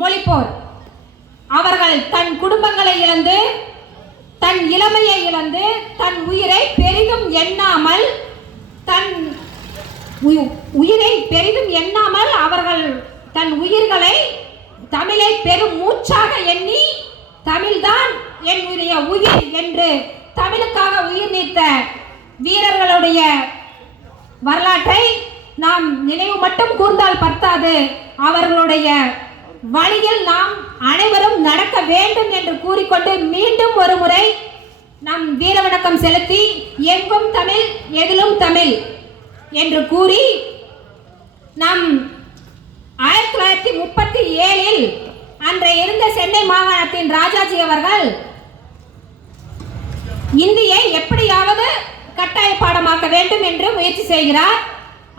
மொழிப்போர். அவர்கள் தன் குடும்பங்களை இழந்து, தன் இளமையை இழந்து, தன் உயிரை பெரிதும் எண்ணாமல் அவர்கள் தன் உயிர்களை தமிழை பெரும் மூச்சாக எண்ணி, தமிழ்தான் என்னுடைய உயிர் என்று தமிழுக்காக உயிர் நீத்த வீரர்களுடைய வரலாற்றை நாம் நினைவு மட்டும் கூர்ந்தால் பத்தாது, அவர்களுடைய வழியில் நாம் அனைவரும் நடக்க வேண்டும் என்று கூறிக்கொண்டு மீண்டும் ஒரு முறை நம் வீர வணக்கம் செலுத்தி, எங்கும் தமிழ் எதிலும் தமிழ் என்று கூறி, நம் 1937 அன்றைய இருந்த சென்னை மாகாணத்தின் ராஜாஜி அவர்கள் இந்தியை எப்படியாவது கட்டாய பாடமாக்க வேண்டும் என்று முயற்சி செய்கிறார்.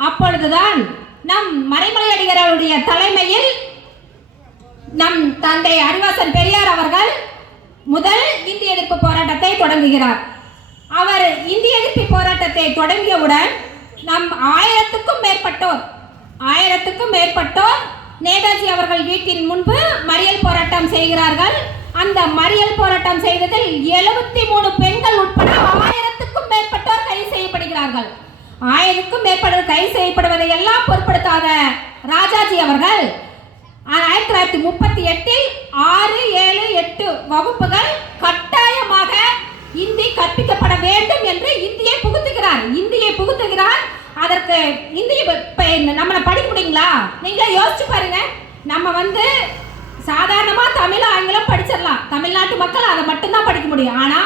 அப்பொழுதுதான் நம் மறைமலை அடிகளாருடைய தலைமையில் நம் தந்தை அறிவாசன் பெரியார் அவர்கள் முதல் இந்திய எதிர்ப்பு போராட்டத்தை தொடங்குகிறார். அவர் இந்திய எதிர்ப்பு போராட்டத்தை தொடங்கியவுடன் நம் 1000க்கும் மேற்பட்டோர் நேதாஜி அவர்கள் வீட்டின் முன்பு மறியல் போராட்டம் செய்கிறார்கள். அந்த மறியல் போராட்டம் செய்ததில் 73 பெண்கள் உட்பட 1000க்கும் மேற்பட்டோர் கைது செய்யப்படுகிறார்கள். 1000க்கும் மேற்பட்டோர் கைது செய்யப்படுவதை எல்லாம் பொருட்படுத்தாத ராஜாஜி அவர்கள் 1938 6, 7, 8 வகுப்புகள் கட்டாயமாக இந்தி கற்பிக்கப்பட வேண்டும் என்று இந்தியை புகுத்துகிறார். அதற்கு இந்தியை நம்மளை படிக்க முடியுங்களா? நீங்களே யோசிச்சு பாருங்க. நம்ம சாதாரணமா தமிழ் ஆங்கிலம் படிச்சிடலாம். தமிழ்நாட்டு மக்கள் அதை மட்டும்தான் படிக்க முடியும். ஆனா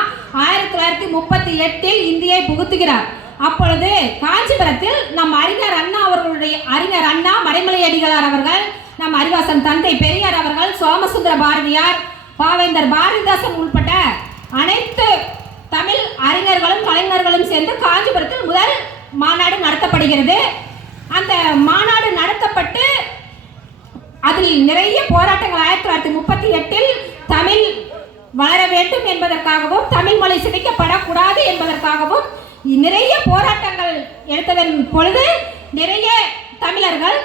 1938 இந்தியை புகுத்துகிறார். அப்பொழுது காஞ்சிபுரத்தில் நம் அறிஞர் அண்ணா மறைமலை அடிகளார் அவர்கள், நம் அறிவாசன் தந்தை பெரியார் அவர்கள், சோமசுந்தர பாரதியார், பாவேந்தர் பாரதிதாசன் உள்பட்ட அனைத்து தமிழ் அறிஞர்களும் கலைஞர்களும் சேர்ந்து காஞ்சிபுரத்தில் முதல் மாநாடு நடத்தப்படுகிறது. அந்த மாநாடு நடத்தப்பட்டு அதில் நிறைய போராட்டங்கள் 1938 தமிழ் வளர வேண்டும் என்பதற்காகவும், தமிழ் மொழி சிதைக்கப்படக்கூடாது என்பதற்காகவும் நிறைய போராட்டங்கள் எடுத்ததன் பொழுது நிறைய தமிழர்கள்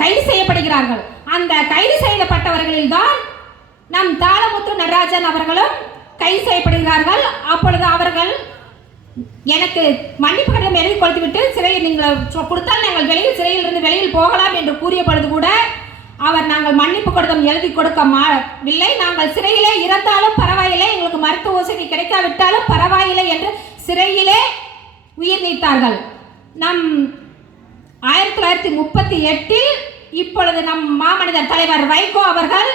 கைது செய்யப்படுகிறார்கள். அந்த கைது செய்யப்பட்டவர்களில் தான் நம் தாளமுத்து நடராஜன் அவர்களும் கைது செய்யப்படுகிறார்கள். அப்பொழுது அவர்கள் எனக்கு மன்னிப்பு கடிதம் எழுதி கொடுத்துவிட்டு சிறையில் நீங்கள் கொடுத்தால் நாங்கள் சிறையிலிருந்து வெளியில் போகலாம் என்று கூறிய பொழுது கூட அவர் நாங்கள் மன்னிப்பு கடிதம் எழுதி கொடுக்கவில்லை, நாங்கள் சிறையிலே இறந்தாலும் பரவாயில்லை, எங்களுக்கு மருத்துவ வசதி கிடைக்காவிட்டாலும் பரவாயில்லை என்று சிறையிலே உயிர் நீத்தார்கள். நம் 1938 இப்பொழுது நம் மாமனிதர் தலைவர் வைகோ அவர்கள்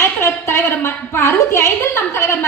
1965 நம் தலைவர்